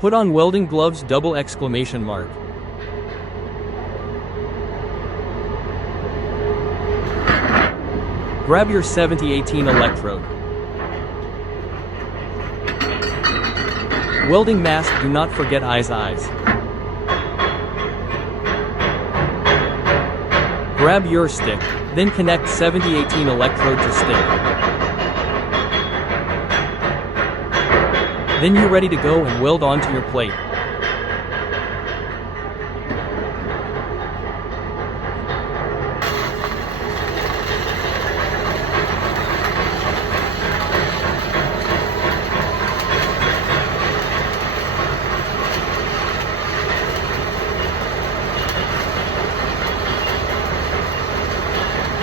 Put on welding gloves double exclamation mark. Grab your 7018 electrode. Welding mask, do not forget eyes. Grab your stick, then connect 7018 electrode to stick. Then you're ready to go and weld onto your plate.